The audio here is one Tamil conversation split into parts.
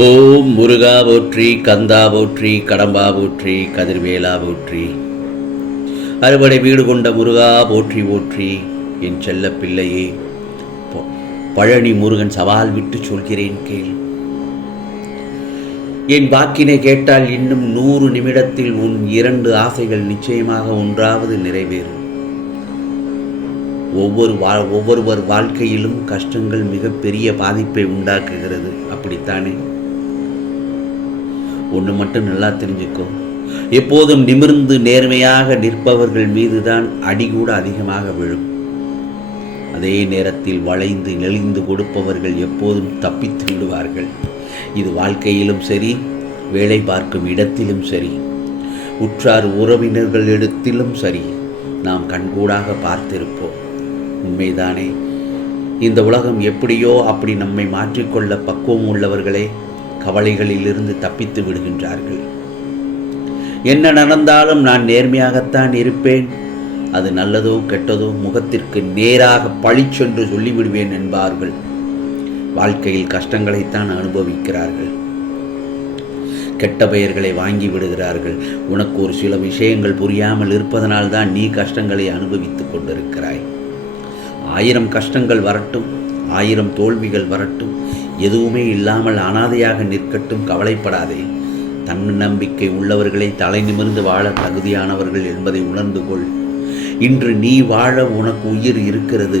ஓம் முருகா போற்றி, கந்தா போற்றி, கடம்பா போற்றி, கதிர்வேலா போற்றி. அறுபடை வீடு கொண்ட முருகா போற்றி போற்றி. என் செல்ல பிள்ளையே, பழனி முருகன் சவால் விட்டு சொல்கிறேன் கேள். என் வாக்கினை கேட்டால் இன்னும் 100 நிமிடத்தில் உன் 2 ஆசைகள் நிச்சயமாக ஒன்றாவது நிறைவேறும். ஒவ்வொருவர் வாழ்க்கையிலும் கஷ்டங்கள் மிகப்பெரிய பாதிப்பை உண்டாக்குகிறது, அப்படித்தானே? ஒன்று மட்டும் நல்லா தெரிஞ்சுக்கோ, எப்போதும் நிமிர்ந்து நேர்மையாக நிற்பவர்கள் மீதுதான் அடி கூட அதிகமாக விழும். அதே நேரத்தில் வளைந்து நெளிந்து கொடுப்பவர்கள் எப்போதும் தப்பித்து விடுவார்கள். இது வாழ்க்கையிலும் சரி, வேலை பார்க்கும் இடத்திலும் சரி, உற்றார் உறவினர்களிடத்திலும் சரி, நாம் கண்கூடாக பார்த்திருப்போம். உண்மைதானே? இந்த உலகம் எப்படியோ அப்படி நம்மை மாற்றிக்கொள்ள பக்குவம் உள்ளவர்களே கவலைகளிலிருந்து தப்பித்து விடுகின்றார்கள். என்ன நடந்தாலும் நான் நேர்மையாகத்தான் இருப்பேன், அது நல்லதோ கெட்டதோ முகத்திற்கு நேராக பழிச்சென்று சொல்லிவிடுவேன் என்பார்கள். வாழ்க்கையில் கஷ்டங்களைத்தான் அனுபவிக்கிறார்கள், கெட்ட பெயர்களை வாங்கி விடுகிறார்கள். உனக்கு ஒரு சில விஷயங்கள் புரியாமல் இருப்பதனால்தான் நீ கஷ்டங்களை அனுபவித்துக் கொண்டிருக்கிறாய். 1000 கஷ்டங்கள் வரட்டும், 1000 தோல்விகள் வரட்டும், எதுவுமே இல்லாமல் அனாதையாக நிற்கட்டும், கவலைப்படாதே. தன்னம்பிக்கை உள்ளவர்களை தலை நிமிர்ந்து வாழ தகுதியானவர்கள் என்பதை உணர்ந்து கொள். இன்று நீ வாழ உனக்கு உயிர் இருக்கிறது.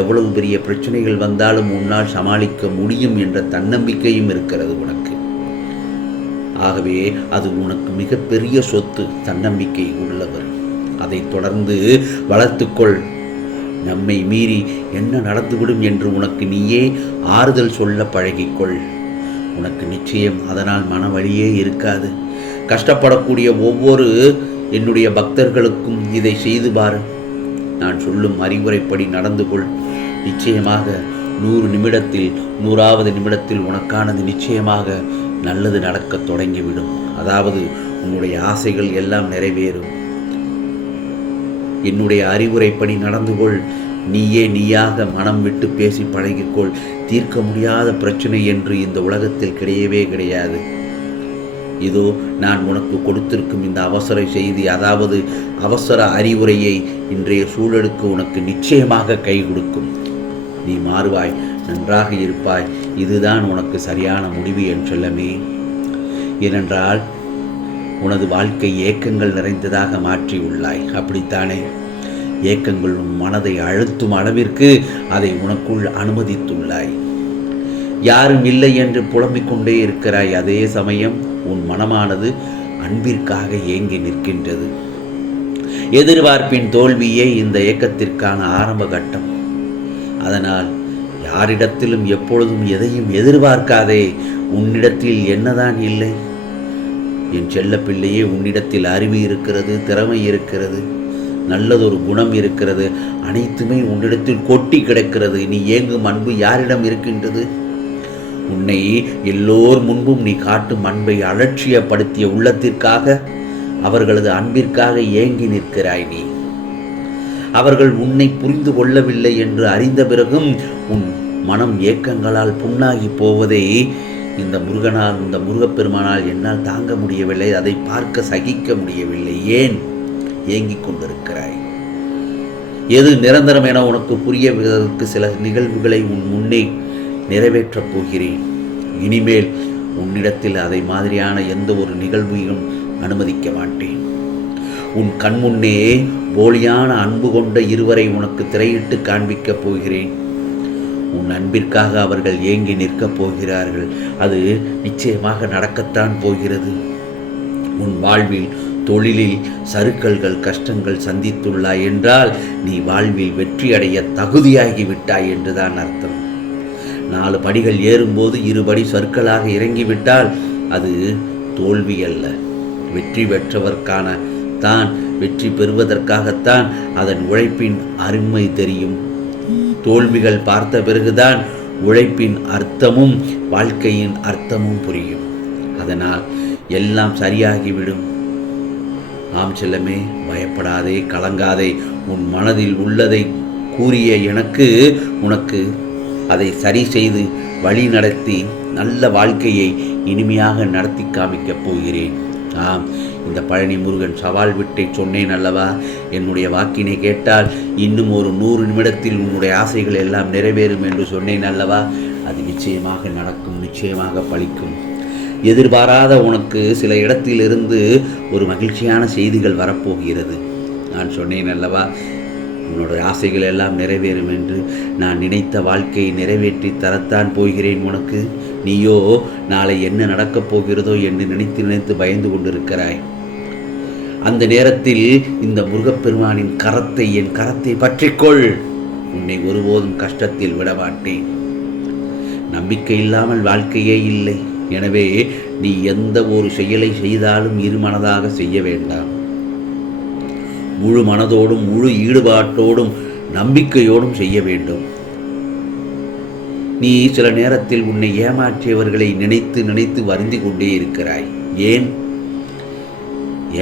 எவ்வளவு பெரிய பிரச்சனைகள் வந்தாலும் உன்னால் சமாளிக்க முடியும் என்ற தன்னம்பிக்கையும் இருக்கிறது உனக்கு. ஆகவே அது உனக்கு மிகப்பெரிய சொத்து, தன்னம்பிக்கை உள்ளவர். அதை தொடர்ந்து வளர்த்துக்கொள். நம்மை மீறி என்ன நடந்துவிடும் என்று உனக்கு நீயே ஆறுதல் சொல்ல பழகிக்கொள். உனக்கு நிச்சயம் அதனால் மன வலியே இருக்காது. கஷ்டப்படக்கூடிய ஒவ்வொரு என்னுடைய பக்தர்களுக்கும் இதை செய்து பாரு. நான் சொல்லும் அறிவுரைப்படி நடந்து கொள். நிச்சயமாக 100 நிமிடத்தில் 100வது நிமிடத்தில் உனக்கானது நிச்சயமாக நல்லது நடக்க தொடங்கிவிடும். அதாவது உன்னுடைய ஆசைகள் எல்லாம் நிறைவேறும். என்னுடைய அறிவுரைப்படி நடந்து கொள். நீயாக மனம் விட்டு பேசி பழகிக்கொள். தீர்க்க முடியாத பிரச்சனை என்று இந்த உலகத்தில் கிடையவே கிடையாது. இதோ நான் உனக்கு கொடுத்திருக்கும் இந்த அவசர செய்தி, அதாவது அவசர அறிவுரையை இன்றைய சூழலுக்கு உனக்கு நிச்சயமாக கை கொடுக்கும். நீ மாறுவாய், நன்றாக இருப்பாய். இதுதான் உனக்கு சரியான முடிவு என் செல்லமே. ஏனென்றால் உனது வாழ்க்கை ஏக்கங்கள் நிறைந்ததாக மாற்றியுள்ளாய், அப்படித்தானே? ஏக்கங்கள் உன் மனதை அழுத்தும் அளவிற்கு அதை உனக்குள் அனுமதித்துள்ளாய். யாரும் இல்லை என்று புலம்பிக் கொண்டே இருக்கிறாய். அதே சமயம் உன் மனமானது அன்பிற்காக ஏங்கி நிற்கின்றது. எதிர்பார்ப்பின் தோல்வியே இந்த ஏக்கத்திற்கான ஆரம்ப கட்டம். அதனால் யாரிடத்திலும் எப்பொழுதும் எதையும் எதிர்பார்க்காதே. உன்னிடத்தில் என்னதான் இல்லை? என் செல்ல பிள்ளையே, உன்னிடத்தில் அறிவு இருக்கிறது, திறமை இருக்கிறது, நல்லதொரு குணம் இருக்கிறது. அனைத்துமே உன்னிடத்தில் கொட்டி கிடக்கிறது. நீ ஏங்கும் அன்பு யாரிடம் இருக்கின்றது? உன்னை எல்லோர் முன்பும் நீ காட்டும் அன்பை அலட்சியப்படுத்திய உள்ளத்திற்காக, அவர்களது அன்பிற்காக ஏங்கி நிற்கிறாய் நீ. அவர்கள் உன்னை புரிந்து கொள்ளவில்லை என்று அறிந்த பிறகும் உன் மனம் ஏக்கங்களால் புண்ணாகி போவதை இந்த முருகப்பெருமானால் என்னால் தாங்க முடியவில்லை. அதை பார்க்க சகிக்க முடியவில்லை. ஏன் ஏங்கிக் கொண்டிருக்கிறாய்? எது நிரந்தரம் என உனக்கு புரியவதற்கு சில நிகழ்வுகளை உன் முன்னே நிறைவேற்றப் போகிறேன். இனிமேல் உன்னிடத்தில் அதை மாதிரியான எந்த ஒரு நிகழ்வையும் அனுமதிக்க மாட்டேன். உன் கண்முன்னே போலியான அன்பு கொண்ட இருவரை உனக்கு திரையிட்டு காண்பிக்கப் போகிறேன். உன் அன்பிற்காக அவர்கள் ஏங்கி நிற்கப் போகிறார்கள். அது நிச்சயமாக நடக்கத்தான் போகிறது. உன் வாழ்வில் தொழிலில் சறுக்கல்கள் கஷ்டங்கள் சந்தித்துள்ளாய் என்றால் நீ வாழ்வில் வெற்றியடைய தகுதியாகிவிட்டாய் என்றுதான் அர்த்தம். 4 படிகள் ஏறும்போது 2 படி சறுக்கலாக இறங்கிவிட்டால் அது தோல்வி அல்ல. வெற்றி பெற்றவர்க்கான தான், வெற்றி பெறுவதற்காகத்தான் அதன் உழைப்பின் அருமை தெரியும். தோல்விகள் பார்த்த பிறகுதான் உழைப்பின் அர்த்தமும் வாழ்க்கையின் அர்த்தமும் புரியும். அதனால் எல்லாம் சரியாகிவிடும். ஆம் செல்லமே, பயப்படாதே, கலங்காதே. உன் மனதில் உள்ளதை கூறிய எனக்கு உனக்கு அதை சரி செய்து வழி நடத்தி நல்ல வாழ்க்கையை இனிமையாக நடத்தி காமிக்கப் போகிறேன். ஆம், இந்த பழனி முருகன் சவால் விட்டை சொன்னேன் அல்லவா? என்னுடைய வாக்கினை கேட்டால் இன்னும் ஒரு 100 நிமிடத்தில் உன்னுடைய ஆசைகள் எல்லாம் நிறைவேறும் என்று சொன்னேன் அல்லவா? அது நிச்சயமாக நடக்கும், நிச்சயமாக பலிக்கும். எதிர்பாராத உனக்கு சில இடத்திலிருந்து ஒரு மகிழ்ச்சியான செய்திகள் வரப்போகிறது. நான் சொன்னேன் அல்லவா, உன்னோட ஆசைகள் எல்லாம் நிறைவேறும் என்று. நான் நினைத்த வாழ்க்கையை நிறைவேற்றி தரத்தான் போகிறேன் உனக்கு. நீயோ நாளை என்ன நடக்கப் போகிறதோ என்று நினைத்து நினைத்து பயந்து கொண்டிருக்கிறாய். அந்த நேரத்தில் இந்த முருகப்பெருமானின் கரத்தை, என் கரத்தை பற்றிக்கொள். உன்னை ஒருபோதும் கஷ்டத்தில் விடமாட்டேன். நம்பிக்கை இல்லாமல் வாழ்க்கையே இல்லை. எனவே நீ எந்த ஒரு செயலை செய்தாலும் இருமனதாக செய்ய வேண்டாம். முழு மனதோடும் முழு ஈடுபாட்டோடும் நம்பிக்கையோடும் செய்ய வேண்டும். நீ சில நேரத்தில் உன்னை ஏமாற்றியவர்களை நினைத்து நினைத்து வருந்தி கொண்டே இருக்கிறாய். ஏன்?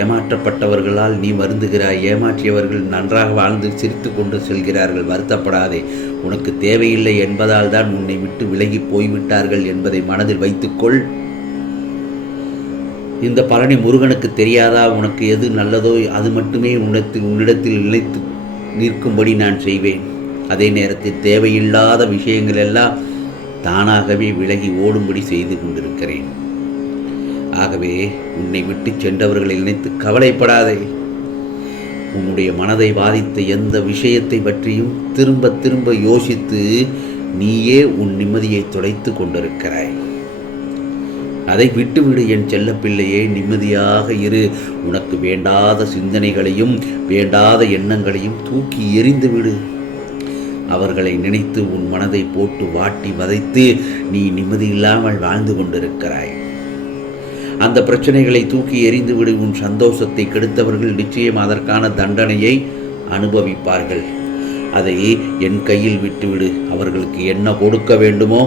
ஏமாற்றப்பட்டவர்களால் நீ வருந்துகிறாய். ஏமாற்றியவர்கள் நன்றாக வாழ்ந்து சிரித்து கொண்டு செல்கிறார்கள். வருத்தப்படாதே. உனக்கு தேவையில்லை என்பதால் தான் உன்னை விட்டு விலகி போய்விட்டார்கள் என்பதை மனதில் வைத்துக்கொள். இந்த பழனி முருகனுக்கு தெரியாதா உனக்கு எது நல்லதோ அது மட்டுமே உன்னிடத்தில் நிலைத்து நிற்கும்படி நான் செய்வேன். அதே நேரத்தில் தேவையில்லாத விஷயங்கள் எல்லாம் தானாகவே விலகி ஓடும்படி செய்து கொண்டிருக்கிறேன். ஆகவே உன்னை விட்டு சென்றவர்களை நினைத்து கவலைப்படாதே. உன்னுடைய மனதை பாதித்த எந்த விஷயத்தை பற்றியும் திரும்ப திரும்ப யோசித்து நீயே உன் நிம்மதியை தொலைத்து கொண்டிருக்கிறாய். அதை விட்டுவிடு என் செல்ல பிள்ளையே. நிம்மதியாக இரு. உனக்கு வேண்டாத சிந்தனைகளையும் வேண்டாத எண்ணங்களையும் தூக்கி எறிந்துவிடு. அவர்களை நினைத்து உன் மனதை போட்டு வாட்டி வதைத்து நீ நிம்மதியில்லாமல் வாழ்ந்து கொண்டிருக்கிறாய். அந்த பிரச்சனைகளை தூக்கி எறிந்துவிடு. உன் சந்தோஷத்தை கெடுத்தவர்கள் நிச்சயம் அதற்கான தண்டனையை அனுபவிப்பார்கள். அதை என் கையில் விட்டுவிடு. அவர்களுக்கு என்ன கொடுக்க வேண்டுமோ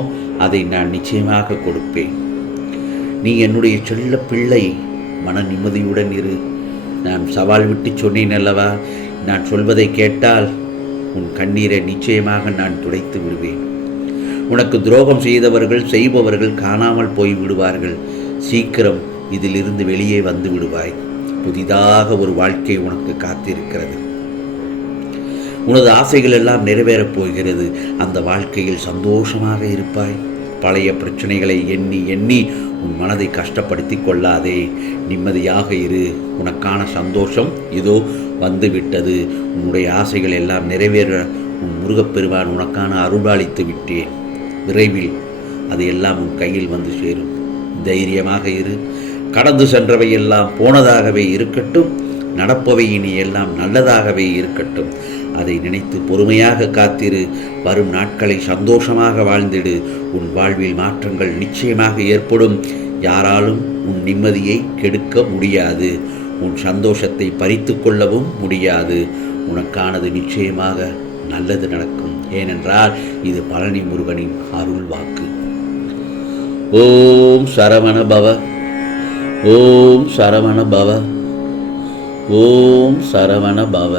அதை நான் நிச்சயமாக கொடுப்பேன். நீ என்னுடைய செல்ல பிள்ளை. மன நிம்மதியுடன் இரு. நான் சவால் விட்டு சொன்னேன் அல்லவா, நான் சொல்வதை கேட்டால் உன் கண்ணீரை நிச்சயமாக நான் துடைத்து விடுவேன். உனக்கு துரோகம் செய்பவர்கள் காணாமல் போய் விடுவார்கள். சீக்கிரம் இதிலிருந்து வெளியே வந்து விடுவாய். புதிதாக ஒரு வாழ்க்கை உனக்கு காத்திருக்கிறது. உனது ஆசைகள் எல்லாம் நிறைவேறப் போகிறது. அந்த வாழ்க்கையில் சந்தோஷமாக இருப்பாய். பழைய பிரச்சனைகளை எண்ணி எண்ணி உன் மனதை கஷ்டப்படுத்தி கொள்ளாதே. நிம்மதியாக இரு. உனக்கான சந்தோஷம் இதோ வந்துவிட்டது. உன்னுடைய ஆசைகள் எல்லாம் நிறைவேற உன் முருகப்பெருமான் உனக்கான அருளாளித்து விட்டேன். விரைவில் அது எல்லாம் உன் கையில் வந்து சேரும். தைரியமாக இரு. கடந்து சென்றவை எல்லாம் போனதாகவே இருக்கட்டும். நடப்பவை இனி எல்லாம் நல்லதாகவே இருக்கட்டும். அதை நினைத்து பொறுமையாக காத்திரு. வரும் நாட்களை சந்தோஷமாக வாழ்ந்திடு. உன் வாழ்வில் மாற்றங்கள் நிச்சயமாக ஏற்படும். யாராலும் உன் நிம்மதியை கெடுக்க முடியாது. உன் சந்தோஷத்தை பறித்து கொள்ளவும் முடியாது. உனக்கானது நிச்சயமாக நல்லது நடக்கும். ஏனென்றால் இது பழனி முருகனின் அருள் வாக்கு. ஓம் சரவண பவ. ஓம் சரவண பவ. ஓம் சரவண பவ.